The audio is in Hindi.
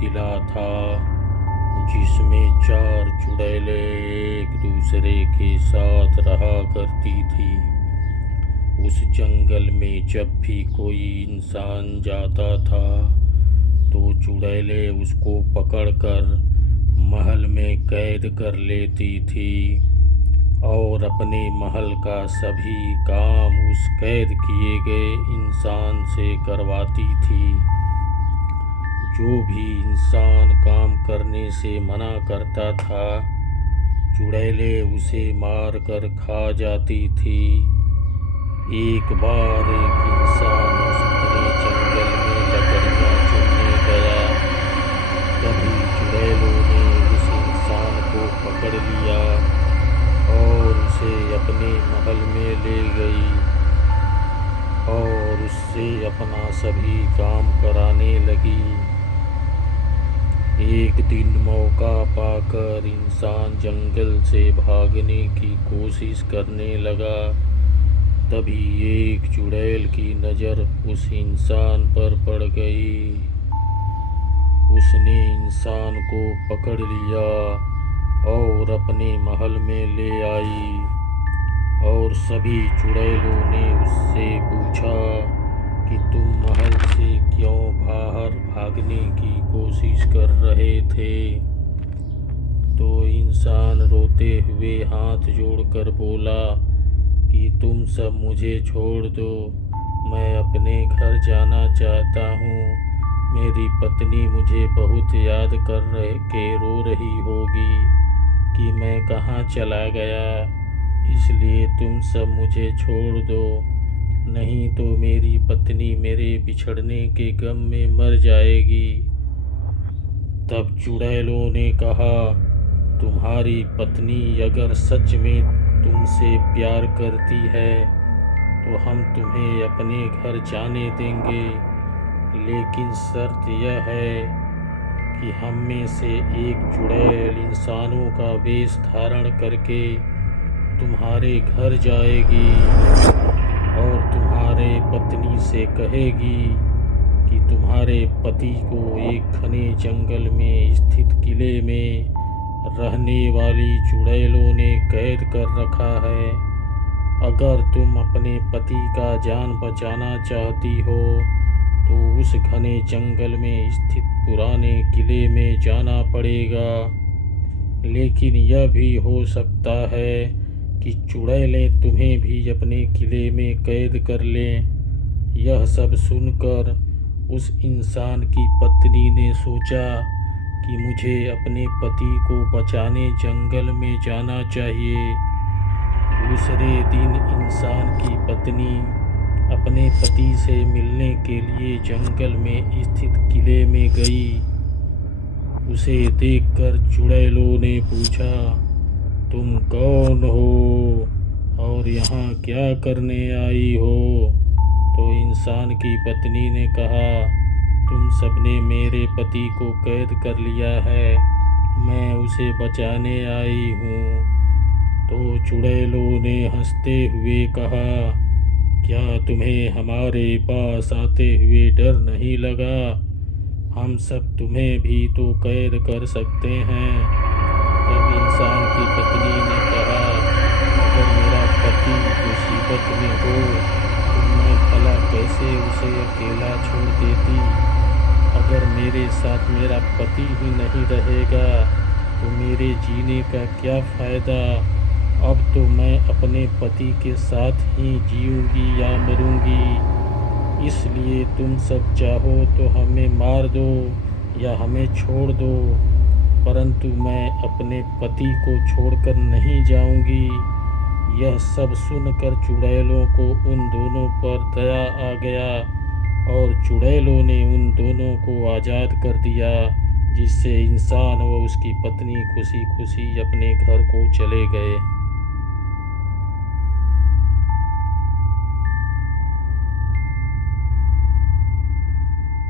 किला था जिसमें 4 चुड़ैलें एक दूसरे के साथ रहा करती थी। उस जंगल में जब भी कोई इंसान जाता था तो चुड़ैलें उसको पकड़कर महल में कैद कर लेती थी और अपने महल का सभी काम उस कैद किए गए इंसान से करवाती थी। जो भी इंसान काम करने से मना करता था, चुड़ैलें उसे मार कर खा जाती थी। एक बार एक इंसान उस घने जंगल में लकड़ियाँ चुनने गया। तभी चुड़ैलों ने उस इंसान को पकड़ लिया और उसे अपने महल में ले गई और उससे अपना सभी काम कराने लगी। एक दिन मौका पाकर इंसान जंगल से भागने की कोशिश करने लगा। तभी एक चुड़ैल की नज़र उस इंसान पर पड़ गई। उसने इंसान को पकड़ लिया और अपने महल में ले आई और सभी चुड़ैलों ने उससे पूछा कि तुम महल से क्यों बाहर भागने की कोशिश कर रहे थे। तो इंसान रोते हुए हाथ जोड़कर बोला कि तुम सब मुझे छोड़ दो, मैं अपने घर जाना चाहता हूँ। मेरी पत्नी मुझे बहुत याद कर के रो रही होगी कि मैं कहाँ चला गया, इसलिए तुम सब मुझे छोड़ दो, नहीं तो मेरी पत्नी मेरे बिछड़ने के गम में मर जाएगी। तब चुड़ैलों ने कहा, तुम्हारी पत्नी अगर सच में तुमसे प्यार करती है तो हम तुम्हें अपने घर जाने देंगे, लेकिन शर्त यह है कि हम में से एक चुड़ैल इंसानों का वेश धारण करके तुम्हारे घर जाएगी और तुम्हारे पत्नी से कहेगी कि तुम्हारे पति को एक घने जंगल में स्थित किले में रहने वाली चुड़ैलों ने कैद कर रखा है। अगर तुम अपने पति का जान बचाना चाहती हो तो उस घने जंगल में स्थित पुराने किले में जाना पड़ेगा, लेकिन यह भी हो सकता है कि चुड़ैलें तुम्हें भी अपने किले में कैद कर लें। यह सब सुनकर उस इंसान की पत्नी ने सोचा कि मुझे अपने पति को बचाने जंगल में जाना चाहिए। दूसरे दिन इंसान की पत्नी अपने पति से मिलने के लिए जंगल में स्थित किले में गई। उसे देखकर चुड़ैलों ने पूछा, तुम कौन हो और यहाँ क्या करने आई हो। तो इंसान की पत्नी ने कहा, तुम सबने मेरे पति को कैद कर लिया है, मैं उसे बचाने आई हूँ। तो चुड़ैलों ने हंसते हुए कहा, क्या तुम्हें हमारे पास आते हुए डर नहीं लगा, हम सब तुम्हें भी तो कैद कर सकते हैं। तब इंसान की पत्नी ने कहा, अगर मेरा पति मुसीबत में हो तो मैं भला कैसे उसे अकेला छोड़ देती। अगर मेरे साथ मेरा पति ही नहीं रहेगा तो मेरे जीने का क्या फ़ायदा। अब तो मैं अपने पति के साथ ही जीऊँगी या मरूँगी, इसलिए तुम सब चाहो तो हमें मार दो या हमें छोड़ दो, परंतु मैं अपने पति को छोड़कर नहीं जाऊँगी। यह सब सुनकर चुड़ैलों को उन दोनों पर दया आ गया और चुड़ैलों ने उन दोनों को आज़ाद कर दिया, जिससे इंसान व उसकी पत्नी खुशी खुशी अपने घर को चले गए।